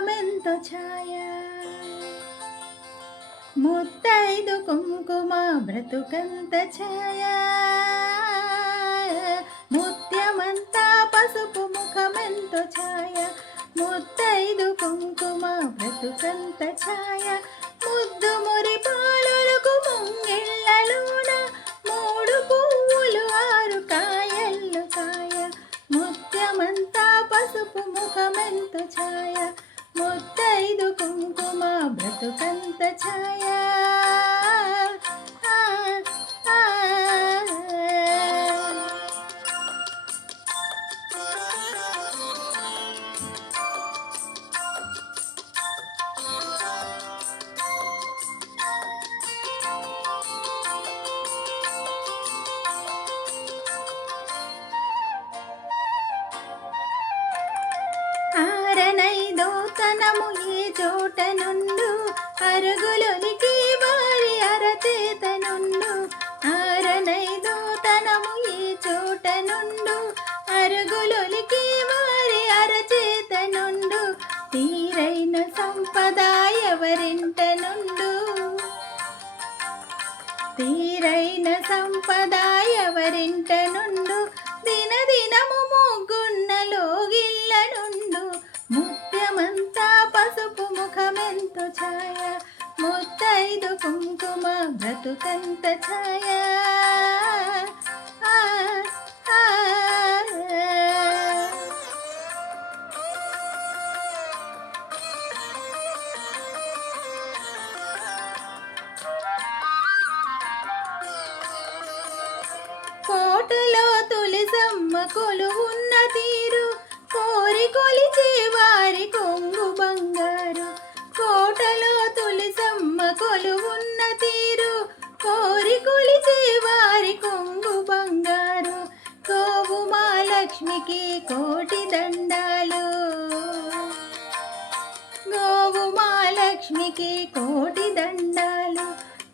ముఖమెంతో ఛాయ ముత్తైదు కుంకుమ బ్రతుకంత ఛాయ ముత్యమంతా పసుపు ముఖమెంతో ఛాయ ముత్తైదు కుంకుమ బ్రతుకంత ఛాయ ముద్దు మురి పాలలకు ముంగిళ్ళలోన మూడు పువ్వులు ఆరు కాయల్లు కాయ ముత్యమంతా పసుపు ముఖమెంతో ఛాయ ముత్తైదు కుంకుమ బ్రతుకంత ఛాయ ఆరనైదోతనము ఏ చోట నుండు అరుగులొలికి వారి అరచేత నుండు ఆరనైదోతనము ఏ చోట నుండు అరుగులొలికి వారి అరచేత నుండు తీరైన సంపద ఎవరింట నుండు తీరైన సంపద ఎవరింట నుండు దినదినము ముగ్గున్న లోగిళ్ళ నుండు ముత్యమంతా పసుపు ముఖమెంతో ఛాయ ముత్తైదు కుంకుమ బ్రతుకంత ఛాయ కోటలో తులసమ్మ కొలువున్న తీరు కోరి కొలిచే వారి కొంగు బంగారు కోటలో తులసమ్మ కొలువున్న తీరు కోరి కొలిచే వారి కొంగు బంగారు గోవు మా లక్ష్మికి కోటి దండాలు గోవు మా లక్ష్మికి కోటి దండాలు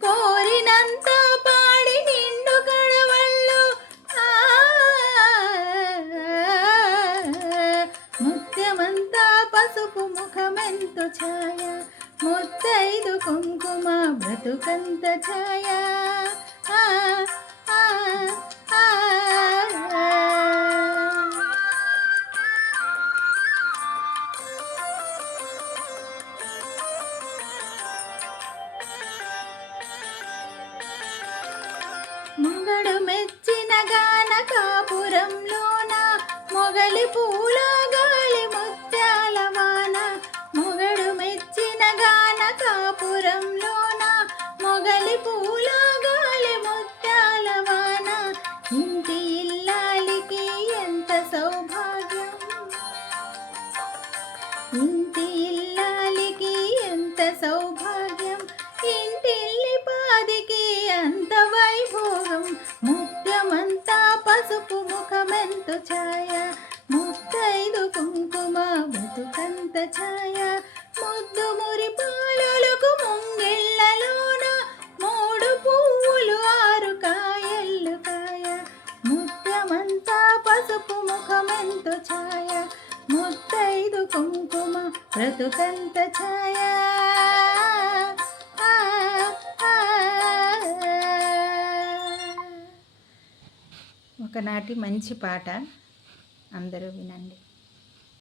కోరినంత పాడి నిండు గడవళ్ళు ముత్యమంతా పసుపు ముఖమెంతో ఛాయ ముత్తైదు కుంకుమ బ్రతుకంత ఛాయ మొగడు మెచ్చిన గాన కాపురంలోన మొగలి పూల గాలి ముత్యాల వాన మొగడు మెచ్చిన గాన కాపురంలోన మొగలి పూల గాలి ముత్యాల వాన ఇంటి ఇల్లాలికి ఎంత సౌభాగ్యం ఇంటి ఇల్లాలికి ఎంత సౌభాగ్యం ఇంటిల్లి పాదికి అంత వైభోగం ముత్యమంతా పసుపు ముఖమెంతో ఛాయ ముత్తైదు కుంకుమ బ్రతుకంత ఛాయ ముద్దు మురి పాలలకు ముంగిళ్ళలోన మూడు పువ్వులు ఆరు కాయల్లు కాయ ముత్యమంతా పసుపు ముఖమెంతో ఛాయ ముత్తైదు కుంకుమ బ్రతుకంత ఛాయ ఒకనాటి మంచి పాట అందరూ వినండి.